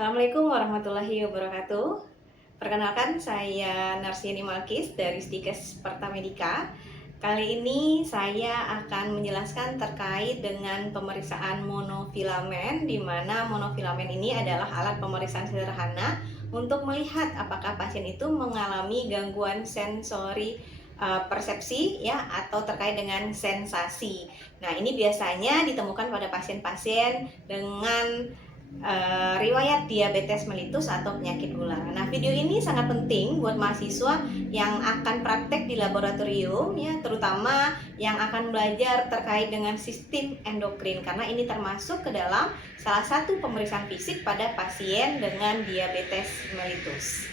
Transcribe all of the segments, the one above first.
Assalamualaikum warahmatullahi wabarakatuh. Perkenalkan, saya Narsiani Malkis dari Stikes Pertamedika. Kali ini saya akan menjelaskan terkait dengan pemeriksaan monofilamen, di mana monofilamen ini adalah alat pemeriksaan sederhana untuk melihat apakah pasien itu mengalami gangguan sensori persepsi ya, atau terkait dengan sensasi. Nah, ini biasanya ditemukan pada pasien-pasien dengan riwayat diabetes mellitus atau penyakit gula. Nah, video ini sangat penting buat mahasiswa yang akan praktek di laboratorium ya, terutama yang akan belajar terkait dengan sistem endokrin, karena ini termasuk ke dalam salah satu pemeriksaan fisik pada pasien dengan diabetes mellitus.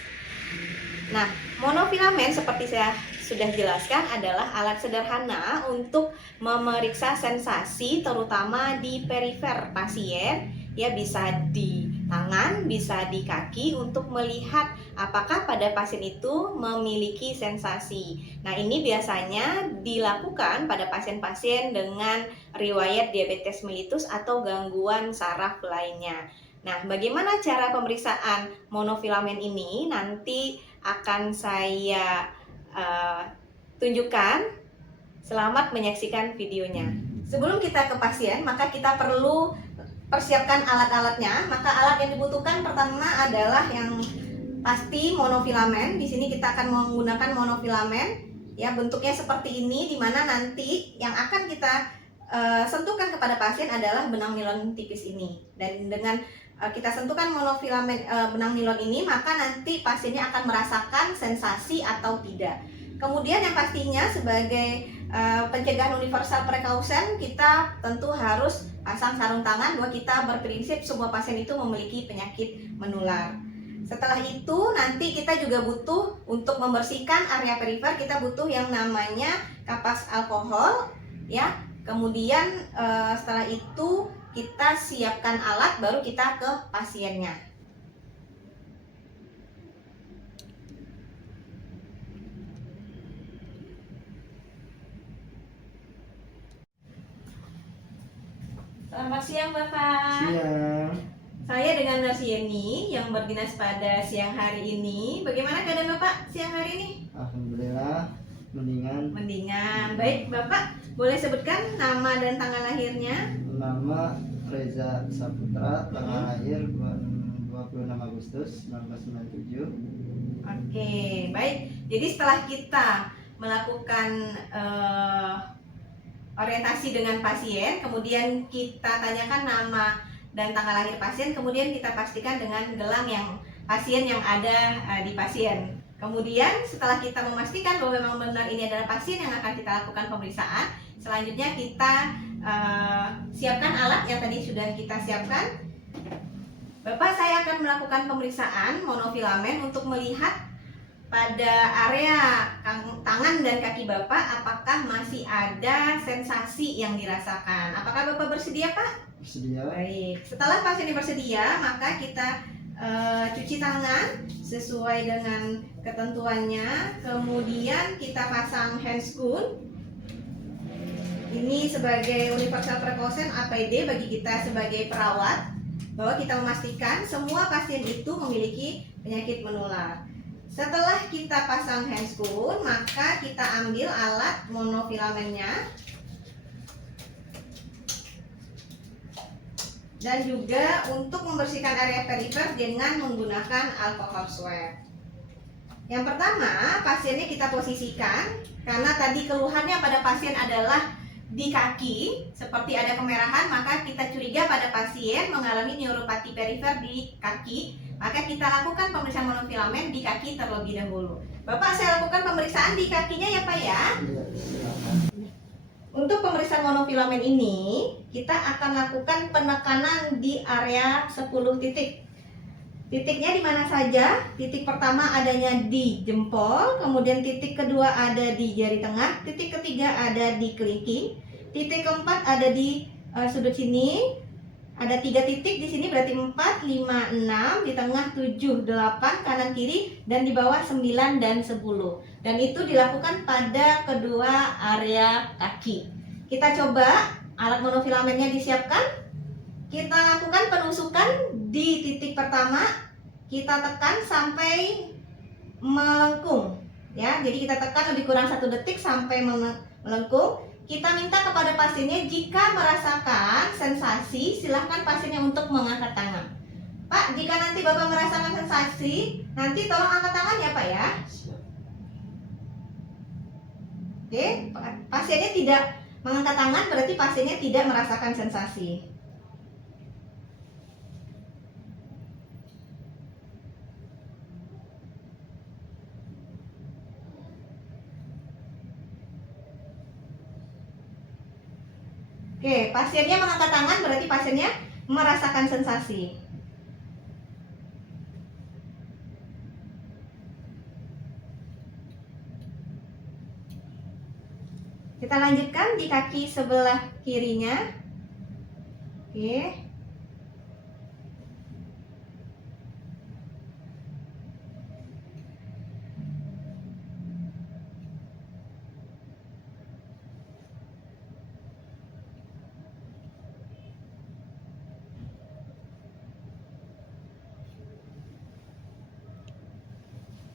Nah, monofilamen seperti saya sudah jelaskan adalah alat sederhana untuk memeriksa sensasi terutama di perifer pasien ya, bisa di tangan, bisa di kaki, untuk melihat apakah pada pasien itu memiliki sensasi. Nah, ini biasanya dilakukan pada pasien-pasien dengan riwayat diabetes mellitus atau gangguan saraf lainnya. Nah, bagaimana cara pemeriksaan monofilamen ini? Nanti akan saya tunjukkan. Selamat menyaksikan videonya. Sebelum kita ke pasien, maka kita perlu persiapkan alat-alatnya. Maka alat yang dibutuhkan pertama adalah yang pasti monofilamen. Di sini kita akan menggunakan monofilamen ya, bentuknya seperti ini, dimana nanti yang akan kita sentuhkan kepada pasien adalah benang nilon tipis ini. Dan dengan kita sentuhkan monofilamen benang nilon ini, maka nanti pasiennya akan merasakan sensasi atau tidak. Kemudian yang pastinya sebagai pencegahan universal precaution, kita tentu harus pasang sarung tangan, bahwa kita berprinsip semua pasien itu memiliki penyakit menular. Setelah itu nanti kita juga butuh untuk membersihkan area perifer, kita butuh yang namanya kapas alkohol ya. Kemudian setelah itu kita siapkan alat, baru kita ke pasiennya. Selamat siang Bapak. Siang. Saya dengan Narsiani yang berdinas pada siang hari ini. Bagaimana keadaan Bapak siang hari ini? Alhamdulillah mendingan. Mendingan. Baik, Bapak boleh sebutkan nama dan tanggal lahirnya? Nama Reza Saputra, tanggal lahir 26 Agustus 1997. Oke, baik. Jadi setelah kita melakukan orientasi dengan pasien, kemudian kita tanyakan nama dan tanggal lahir pasien, kemudian kita pastikan dengan gelang yang pasien yang ada di pasien. Kemudian setelah kita memastikan bahwa memang benar ini adalah pasien yang akan kita lakukan pemeriksaan, selanjutnya kita siapkan alat yang tadi sudah kita siapkan. Bapak, saya akan melakukan pemeriksaan monofilamen untuk melihat pada area tangan dan kaki Bapak apakah masih ada sensasi yang dirasakan. Apakah Bapak bersedia, Pak? Bersedia. Baik. Setelah pasien ini bersedia, maka kita cuci tangan sesuai dengan ketentuannya. Kemudian kita pasang handscoon. Ini sebagai universal precaution APD bagi kita sebagai perawat, bahwa kita memastikan semua pasien itu memiliki penyakit menular. Setelah kita pasang handscoon, maka kita ambil alat monofilamennya dan juga untuk membersihkan area perifer dengan menggunakan alkohol swab. Yang pertama, pasiennya kita posisikan, karena tadi keluhannya pada pasien adalah di kaki, seperti ada kemerahan, maka kita curiga pada pasien mengalami neuropati perifer di kaki, maka kita lakukan pemeriksaan monofilamen di kaki terlebih dahulu. Bapak, saya lakukan pemeriksaan di kakinya ya Pak ya. Iya, silakan. Untuk pemeriksaan monofilamen ini, kita akan lakukan penekanan di area 10 titik. Titiknya di mana saja? Titik pertama adanya di jempol, kemudian titik kedua ada di jari tengah, titik ketiga ada di kelingking, titik keempat ada di sudut sini. Ada 3 titik di sini, berarti 4, 5, 6, di tengah 7, 8, kanan kiri, dan di bawah 9 dan 10. Dan itu dilakukan pada kedua area kaki. Kita coba, alat monofilamennya disiapkan. Kita lakukan penusukan di di titik pertama kita tekan sampai melengkung ya. Jadi kita tekan lebih kurang 1 detik sampai melengkung. Kita minta kepada pasiennya jika merasakan sensasi, silahkan pasiennya untuk mengangkat tangan. Pak, jika nanti Bapak merasakan sensasi, nanti tolong angkat tangan ya Pak ya. Siap. Oke, pasiennya tidak mengangkat tangan berarti pasiennya tidak merasakan sensasi. Oke, pasiennya mengangkat tangan berarti pasiennya merasakan sensasi. Kita lanjutkan di kaki sebelah kirinya. Oke.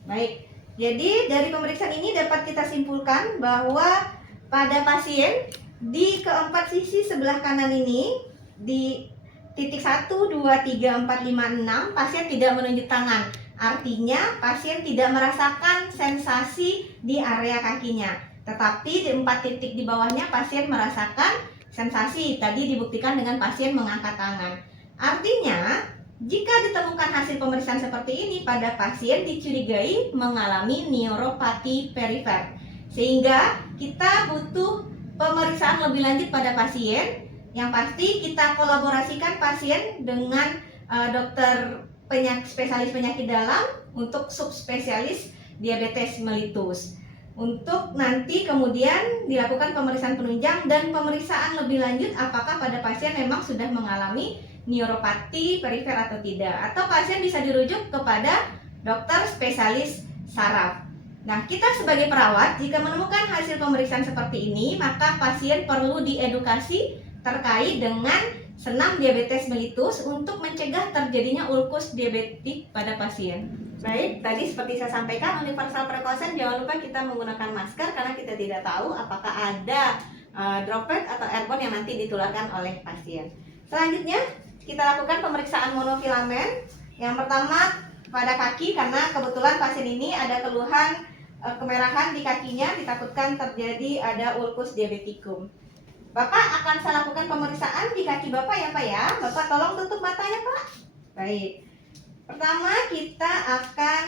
Baik, jadi dari pemeriksaan ini dapat kita simpulkan bahwa pada pasien di keempat sisi sebelah kanan ini, di titik 1, 2, 3, 4, 5, 6, pasien tidak menunjuk tangan. Artinya pasien tidak merasakan sensasi di area kakinya. Tetapi di 4 titik di bawahnya pasien merasakan sensasi. Tadi dibuktikan dengan pasien mengangkat tangan. Artinya jika ditemukan hasil pemeriksaan seperti ini pada pasien dicurigai mengalami neuropati perifer, sehingga kita butuh pemeriksaan lebih lanjut pada pasien. Yang pasti kita kolaborasikan pasien dengan dokter spesialis penyakit dalam untuk subspesialis diabetes mellitus, untuk nanti kemudian dilakukan pemeriksaan penunjang dan pemeriksaan lebih lanjut apakah pada pasien memang sudah mengalami neuropati perifer atau tidak, atau pasien bisa dirujuk kepada dokter spesialis saraf. Nah, kita sebagai perawat jika menemukan hasil pemeriksaan seperti ini, maka pasien perlu diedukasi terkait dengan senam diabetes mellitus untuk mencegah terjadinya ulkus diabetik pada pasien. Baik, tadi seperti saya sampaikan, universal precaution, jangan lupa kita menggunakan masker karena kita tidak tahu apakah ada droplet atau airborne yang nanti ditularkan oleh pasien. Selanjutnya kita lakukan pemeriksaan monofilamen. Yang pertama pada kaki, karena kebetulan pasien ini ada keluhan kemerahan di kakinya, ditakutkan terjadi ada ulkus diabetikum. Bapak akan saya lakukan pemeriksaan di kaki Bapak ya Pak ya. Bapak tolong tutup matanya Pak. Baik. Pertama kita akan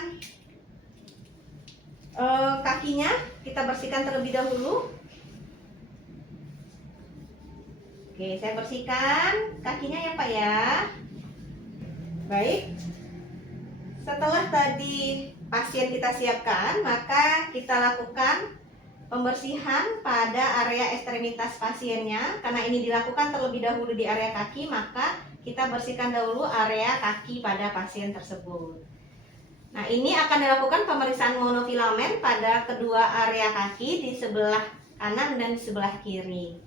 kakinya kita bersihkan terlebih dahulu. Oke, saya bersihkan kakinya ya Pak ya. Baik. Setelah tadi pasien kita siapkan, maka kita lakukan pembersihan pada area ekstremitas pasiennya. Karena ini dilakukan terlebih dahulu di area kaki, maka kita bersihkan dahulu area kaki pada pasien tersebut. Nah, ini akan dilakukan pemeriksaan monofilamen pada kedua area kaki di sebelah kanan dan di sebelah kiri.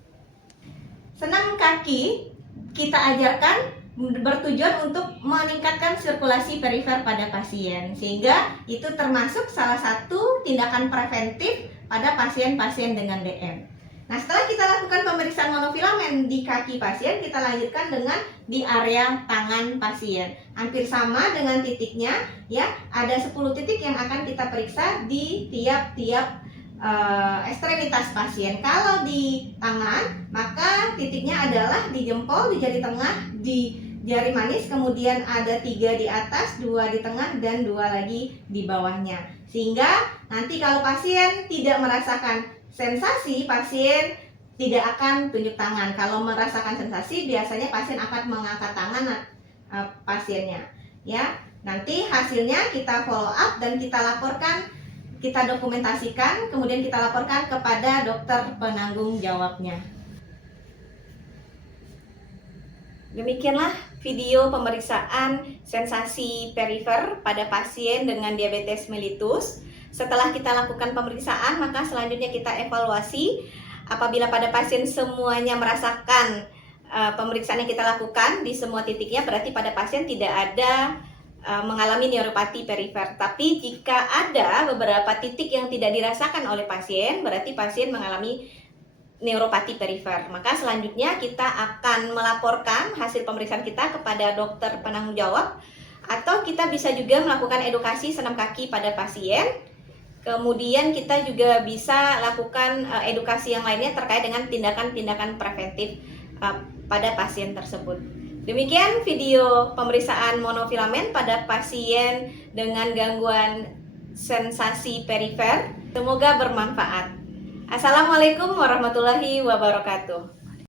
Senam kaki kita ajarkan bertujuan untuk meningkatkan sirkulasi perifer pada pasien, sehingga itu termasuk salah satu tindakan preventif pada pasien-pasien dengan DM. Nah, setelah kita lakukan pemeriksaan monofilamen di kaki pasien, kita lanjutkan dengan di area tangan pasien. Hampir sama dengan titiknya ya, ada 10 titik yang akan kita periksa di tiap-tiap ekstremitas pasien. Kalau di tangan, maka titiknya adalah di jempol, di jari tengah, di jari manis, kemudian ada 3 di atas, 2 di tengah, dan 2 lagi di bawahnya. Sehingga nanti kalau pasien tidak merasakan sensasi, pasien tidak akan tunjuk tangan. Kalau merasakan sensasi, biasanya pasien akan mengangkat tangan pasiennya. Ya, nanti hasilnya kita follow up dan kita laporkan, kita dokumentasikan, kemudian kita laporkan kepada dokter penanggung jawabnya. Demikianlah video pemeriksaan sensasi perifer pada pasien dengan diabetes mellitus. Setelah kita lakukan pemeriksaan, maka selanjutnya kita evaluasi. Apabila pada pasien semuanya merasakan pemeriksaan yang kita lakukan di semua titiknya berarti pada pasien tidak ada mengalami neuropati perifer. Tapi jika ada beberapa titik yang tidak dirasakan oleh pasien, berarti pasien mengalami neuropati perifer. Maka selanjutnya kita akan melaporkan hasil pemeriksaan kita kepada dokter penanggung jawab, atau kita bisa juga melakukan edukasi senam kaki pada pasien. Kemudian kita juga bisa lakukan edukasi yang lainnya terkait dengan tindakan-tindakan preventif pada pasien tersebut. Demikian video pemeriksaan monofilamen pada pasien dengan gangguan sensasi perifer. Semoga bermanfaat. Assalamualaikum warahmatullahi wabarakatuh.